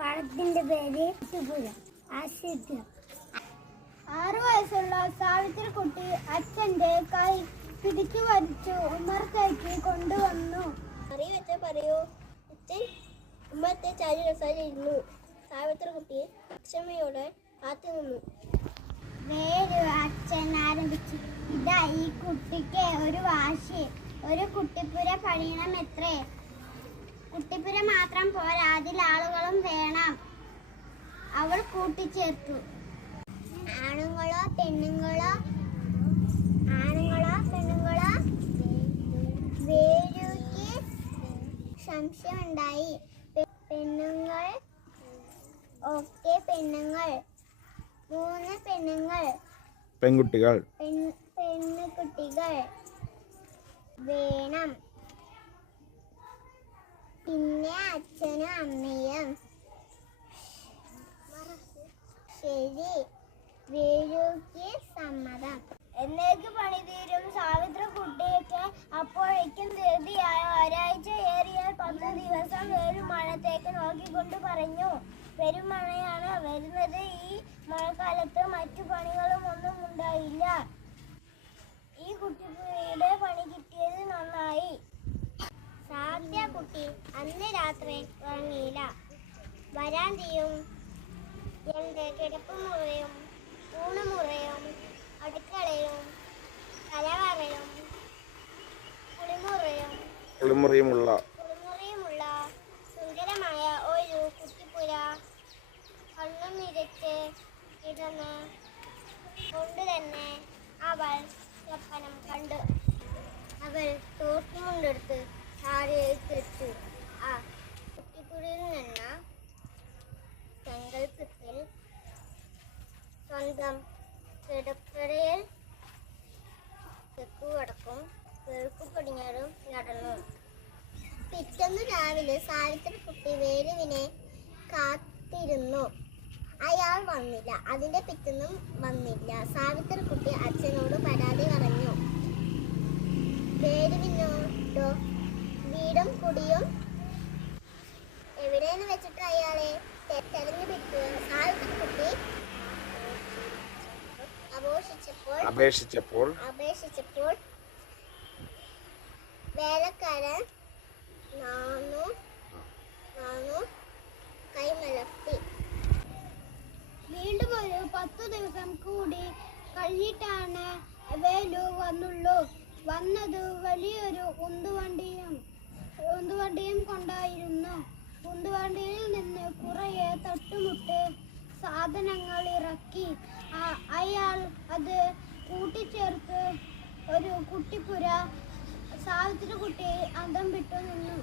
പടത്തിന്റെ പേര് ശുപുരം ആശുപത്രി ആറ് വയസ്സുള്ള സാവിത്രിക്കുട്ടി അച്ഛന്റെ കൈ പിടിച്ചു വലിച്ചു ഉമ്മർത്തേക്ക് കൊണ്ടുവന്നു. കറി വെച്ച പറയൂ. അച്ഛൻ ഉമ്മത്തെ ചാരി രസാലിരുന്നു സാവിത്രിക്കുട്ടി അക്ഷമയോടെ കാത്തു നിന്നു വേര് അച്ഛൻ ആരംഭിച്ചു. ഇതാ ഈ കുട്ടിക്ക് ഒരു വാശി. ഒരു കുട്ടിപ്പുര പണിയണമെത്രേ കുട്ടിപ്പുര മാത്രം പോരാ. അതിൽ ആളുകളും വേണം. അവൾ കൂട്ടിച്ചേർത്തു. ആണുങ്ങളോ പെണ്ണുങ്ങളോ ആണുങ്ങളോ പെണ്ണുങ്ങളോ? വേരുക്ക് സംശയമുണ്ടായി. പെണ്ണുങ്ങൾ ഒക്കെ പെണ്ണുങ്ങൾ. മൂന്ന് പെണ്ണുങ്ങൾ. പെൺകുട്ടികൾ. പെൺ പെണ്ണുകുട്ടികൾ വേണം. പിന്നെ അച്ഛനും അമ്മയും. ശരി. വേരുക്ക് സമ്മതം. എന്നേക്ക് പണി തീരും. സാവിത്ര കുട്ടിയൊക്കെ അപ്പോഴേക്കും ധൃതിയായ ഒരാഴ്ച ഏറിയാൽ പത്ത് ദിവസം വേരുമഴത്തേക്ക് നോക്കിക്കൊണ്ട് പറഞ്ഞു. പെരുമഴയാണ് വരുന്നത്. ഈ മഴക്കാലത്ത് മറ്റു പണികളും ഒന്നും ഉണ്ടായില്ല. ഈ കുട്ടിയുടെ പണി കിട്ടിയത് നന്നായി. അന്ന് രാത്രി ഉറങ്ങിയില്ല. വരാന്തിയും എന്റെ കിടപ്പുമുറയും ഊണുമുറയും അടുക്കളയും കലവറയും കുളിമുറയും കുളിമുറിയുമുള്ള കുളിമുറിയുമുള്ള സുന്ദരമായ ഒരു കുട്ടിപ്പുര കണ്ണും നിരച്ച് കിടന്ന് കൊണ്ട് തന്നെ അവൾ സ്വപ്നം കണ്ടു. അവൾ തോട്ടുമുണ്ടെടുത്ത് താഴേക്ക് വെച്ചു. ആ കുട്ടിപ്പുരയിൽ നിന്ന് സങ്കല്പത്തിൽ സ്വന്തം കിടപ്പറയിൽ തെക്കു വടക്കും കിഴക്കു പടിഞ്ഞാറും നടന്നു. പിറ്റേന്ന് രാവിലെ സാവിത്രി കുട്ടി വേരുവിനെ കാത്തിരുന്നു. അയാൾ വന്നില്ല. അതിന്റെ പിറ്റൊന്നും വന്നില്ല. സാവിത്രി കുട്ടി അച്ഛനോട് പരാതി പറഞ്ഞു. വേരുവിനോടോ വീടും കുടിയും അപേക്ഷിച്ചപ്പോൾ അപേക്ഷിച്ചപ്പോൾ വേലക്കാരൻ നാണു നാണു കൈമലർത്തി. വീണ്ടും ഒരു പത്തു ദിവസം കൂടി കഴിഞ്ഞിട്ടാണ് വേലു വന്നുള്ളൂ. വന്നത് വലിയൊരു ഉന്തുവണ്ടിയും ഉന്തുവണ്ടിയും കൊണ്ടായിരുന്നു. കുറേ തട്ടുമുട്ട് സാധനങ്ങൾ ഇറക്കി. അയാൾ അത് കൂട്ടിച്ചേർത്ത് ഒരു കുട്ടിപ്പുര സാവിത്രി കുട്ടി അന്തം വിട്ടു നിന്നു.